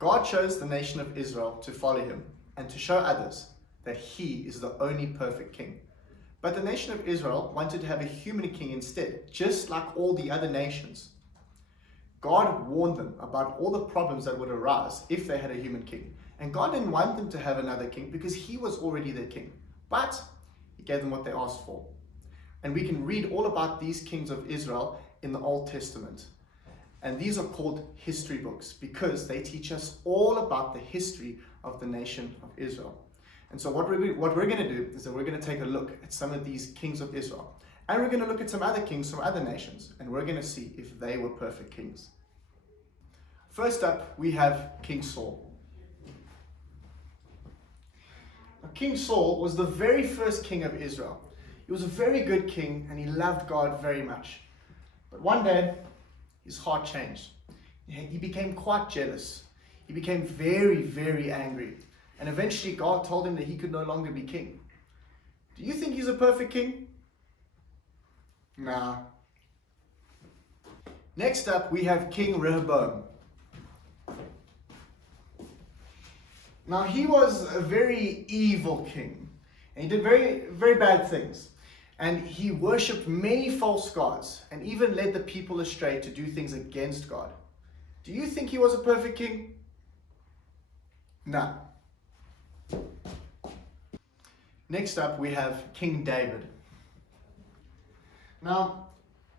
God chose the nation of Israel to follow him and to show others that he is the only perfect king. But the nation of Israel wanted to have a human king instead, just like all the other nations. God warned them about all the problems that would arise if they had a human king. And God didn't want them to have another king because he was already their king. But he gave them what they asked for. And we can read all about these kings of Israel in the Old Testament. And these are called history books because they teach us all about the history of the nation of Israel. And so what we're going to do is that we're going to take a look at some of these kings of Israel. And we're going to look at some other kings from other nations. And we're going to see if they were perfect kings. First up, we have King Saul. Now, King Saul was the very first king of Israel. He was a very good king and he loved God very much. But one day, his heart changed. He became quite jealous. He became very, very angry. And eventually God told him that he could no longer be king. Do you think he's a perfect king? Nah. Next up, we have King Rehoboam. Now, he was a very evil king. And he did very, very bad things. And he worshipped many false gods and even led the people astray to do things against God. Do you think he was a perfect king? No. Next up, we have King David. Now,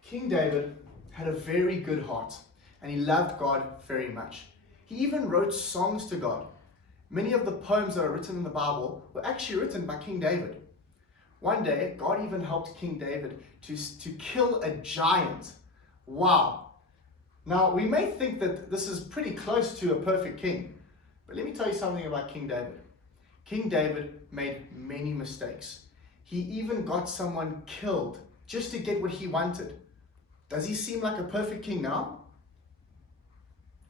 King David had a very good heart and he loved God very much. He even wrote songs to God. Many of the poems that are written in the Bible were actually written by King David. One day, God even helped King David to kill a giant. Wow. Now, we may think that this is pretty close to a perfect king. But let me tell you something about King David. King David made many mistakes. He even got someone killed just to get what he wanted. Does he seem like a perfect king now?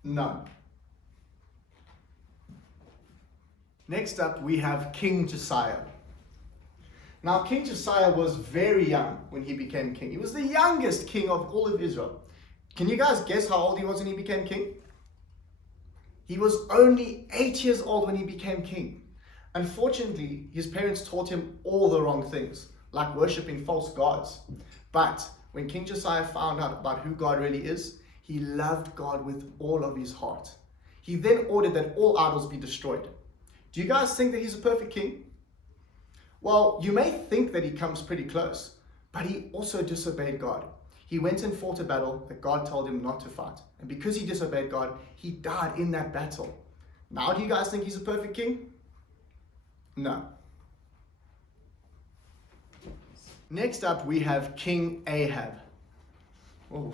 No. Next up, we have King Josiah. Now, King Josiah was very young when he became king. He was the youngest king of all of Israel. Can you guys guess how old he was when he became king? He was only 8 years old when he became king. Unfortunately, his parents taught him all the wrong things, like worshipping false gods. But when King Josiah found out about who God really is, he loved God with all of his heart. He then ordered that all idols be destroyed. Do you guys think that he's a perfect king? Well, you may think that he comes pretty close, but he also disobeyed God. He went and fought a battle that God told him not to fight. And because he disobeyed God, he died in that battle. Now, do you guys think he's a perfect king? No. Next up, we have King Ahab. Oh.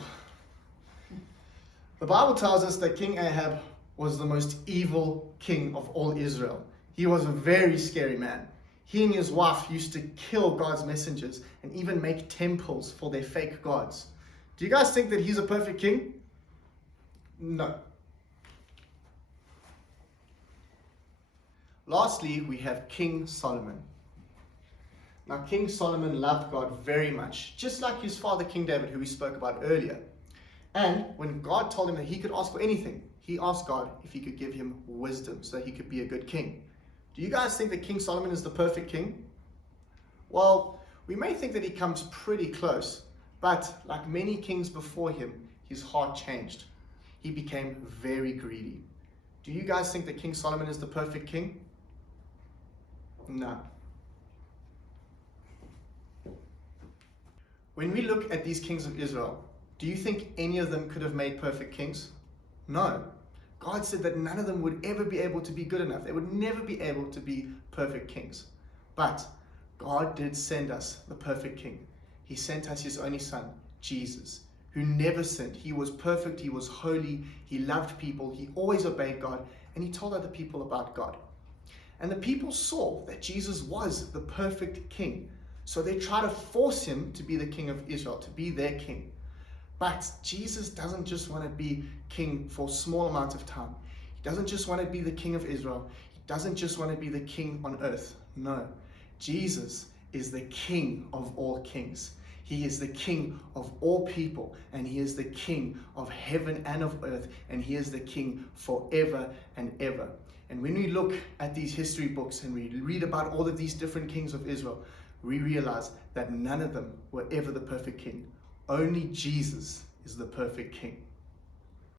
The Bible tells us that King Ahab was the most evil king of all Israel. He was a very scary man. He and his wife used to kill God's messengers and even make temples for their fake gods. Do you guys think that he's a perfect king? No. Lastly, we have King Solomon. Now, King Solomon loved God very much, just like his father, King David, who we spoke about earlier. And when God told him that he could ask for anything, he asked God if he could give him wisdom so that he could be a good king. Do you guys think that King Solomon is the perfect king? Well, we may think that he comes pretty close, but like many kings before him, his heart changed. He became very greedy. Do you guys think that King Solomon is the perfect king? No. When we look at these kings of Israel, do you think any of them could have made perfect kings? No. God said that none of them would ever be able to be good enough. They would never be able to be perfect kings. But God did send us the perfect king. He sent us his only son, Jesus, who never sinned. He was perfect. He was holy. He loved people. He always obeyed God. And he told other people about God. And the people saw that Jesus was the perfect king. So they tried to force him to be the king of Israel, to be their king. But Jesus doesn't just want to be king for a small amount of time. He doesn't just want to be the king of Israel. He doesn't just want to be the king on earth. No, Jesus is the King of all kings. He is the King of all people, and He is the King of heaven and of earth, and He is the King forever and ever. And when we look at these history books and we read about all of these different kings of Israel, we realize that none of them were ever the perfect king. Only Jesus is the perfect king.